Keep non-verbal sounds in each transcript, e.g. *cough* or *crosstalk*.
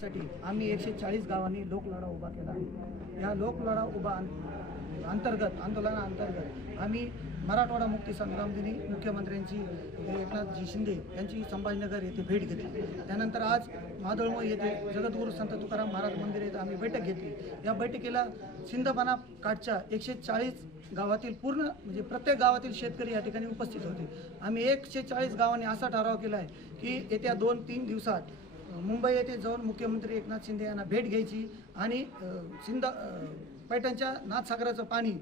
साठी आम्ही एकशे चाळीस गावांनी लोकलढा उभा केला आहे. या लोकलढा उभा अंतर्गत आंदोलनाअंतर्गत आम्ही मराठवाडा मुक्ती संग्राम दिनी मुख्यमंत्र्यांची एकनाथजी शिंदे यांची संभाजीनगर येथे भेट घेतली. त्यानंतर आज मादळमोळ येथे जगद्गुरू संत तुकाराम महाराज मंदिर येथे आम्ही बैठक घेतली. या बैठकीला सिंदपाना काठच्या एकशे चाळीस गावातील पूर्ण म्हणजे प्रत्येक गावातील शेतकरी या ठिकाणी उपस्थित होते. आम्ही एकशे चाळीस गावांनी असा ठराव केला आहे की येत्या दोन तीन दिवसात मुंबई येथे जाऊन मुख्यमंत्री एकनाथ शिंदे यांना भेट घ्यायची आणि सिंध पैठणच्या नाथसागराचं पाणी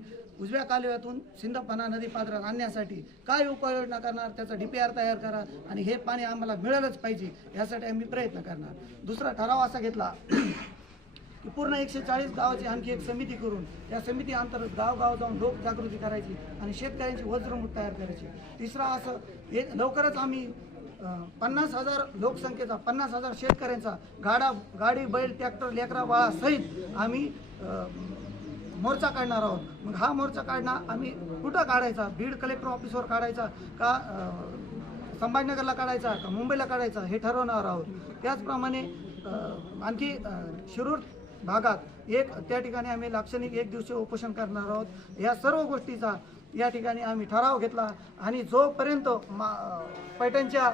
उजव्या कालव्यातून सिंधपना नदी पात्रात आणण्यासाठी काय उपाययोजना करणार त्याचा डी पी आर तयार करा आणि हे पाणी आम्हाला मिळालंच पाहिजे यासाठी आम्ही प्रयत्न करणार. दुसरा ठराव असा घेतला *clears throat* की पूर्ण एकशे चाळीस गावाची आणखी एक समिती करून या समिती अंतर्गत गावगाव जाऊन लोकजागृती करायची आणि शेतकऱ्यांची वज्रमूठ तयार करायची. तिसरा असं हे लवकरच आम्ही पन्नास हजार लोकसंख्येचा पन्नास हजार शेतकऱ्यांचा गाडा गाडी बैल ट्रॅक्टर लेकरा बाळासहित आम्ही मोर्चा काढणार आहोत. मग हा मोर्चा काढणार आम्ही कुठं काढायचा? बीड कलेक्टर ऑफिसवर काढायचा का संभाजीनगरला काढायचा का मुंबईला काढायचा हे ठरवणार आहोत. त्याचप्रमाणे आणखी शिरूर भागात एक त्या ठिकाणी आम्ही लाक्षणिक एक दिवसीय उपोषण करणार आहोत. या सर्व गोष्टीचा या ठिकाणी आम्ही ठराव घेतला आणि जोपर्यंत मा पैठणच्या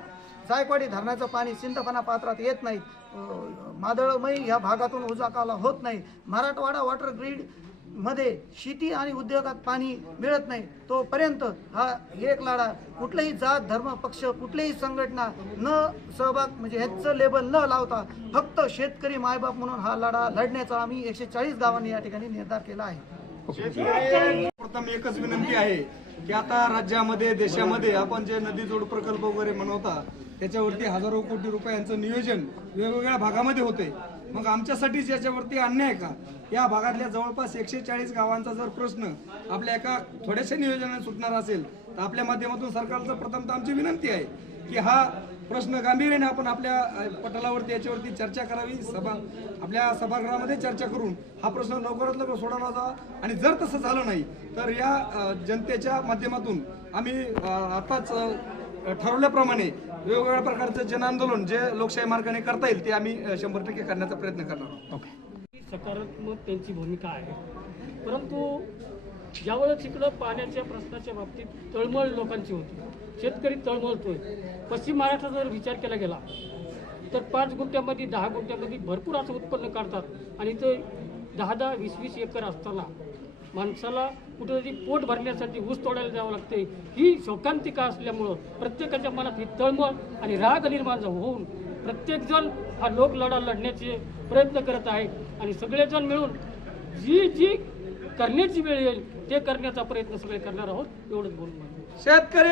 जायकवाडी धरणाचं पाणी सिंधपणा पात्रात येत नाही मादळमयी ह्या भागातून उजाकाला होत नाही मराठवाडा वॉटर ग्रीडमध्ये शेती आणि उद्योगात पाणी मिळत नाही तोपर्यंत हा एक लढा कुठलाही जात धर्म पक्ष कुठलीही संघटना न सहभाग म्हणजे ह्याचं लेबल न लावता फक्त शेतकरी मायबाप म्हणून हा लढा लढण्याचा आम्ही एकशे चाळीस गावांनी या ठिकाणी निर्धार केला आहे. प्रथम एकच विनंती आहे की आता राज्यामध्ये देशामध्ये आपण जे नदी जोड प्रकल्प वगैरे म्हणवता त्याच्यावरती हजारो कोटी रुपयांचं नियोजन वेगवेगळ्या भागामध्ये होते. मग आमच्यासाठीच याच्यावरती अन्याय आहे का? या भागातल्या जवळपास एकशे चाळीस गावांचा जर प्रश्न आपल्या एका थोड्याशा नियोजनाने सुटणार असेल तर आपल्या माध्यमातून सरकारचं प्रथमतः आमची विनंती आहे की हा प्रश्न गांभीर्याने आपण आपल्या पटलावरती याच्यावरती चर्चा करावी. सभा आपल्या सभागृहामध्ये चर्चा करून हा प्रश्न लवकरात लवकर सोडवला जावा. आणि जर तसं झालं नाही तर या जनतेच्या माध्यमातून आम्ही आत्ताच आताच ठरवल्याप्रमाणे वेगवेगळ्या प्रकारचं जनआंदोलन जे लोकशाही मार्गाने करता येईल ते आम्ही शंभर टक्के करण्याचा प्रयत्न करणार आहोत. सकारात्मक त्यांची भूमिका आहे. परंतु ज्यावेळेस इकडं पाण्याच्या प्रश्नाच्या बाबतीत तळमळ लोकांची होती शेतकरी तळमळतोय. पश्चिम महाराष्ट्राचा जर विचार केला गेला तर पाच गुंठ्यामध्ये दहा गुंठ्यामध्ये भरपूर असं उत्पन्न काढतात. आणि ते दहा दहा वीस वीस एकर असताना माणसाला कुठेतरी पोट भरण्यासाठी ऊस तोडायला जावं लागते ही शोकांतिका असल्यामुळं प्रत्येकाच्या मनात ही तळमळ आणि राग निर्माण होऊन प्रत्येकजण हा लोकलढा लढण्याचे प्रयत्न करत आहे. आणि सगळेजण मिळून जी जी करण्याची वेळ येईल ते करण्याचा प्रयत्न सगळे करणार आहोत एवढंच बोलून शेतकरी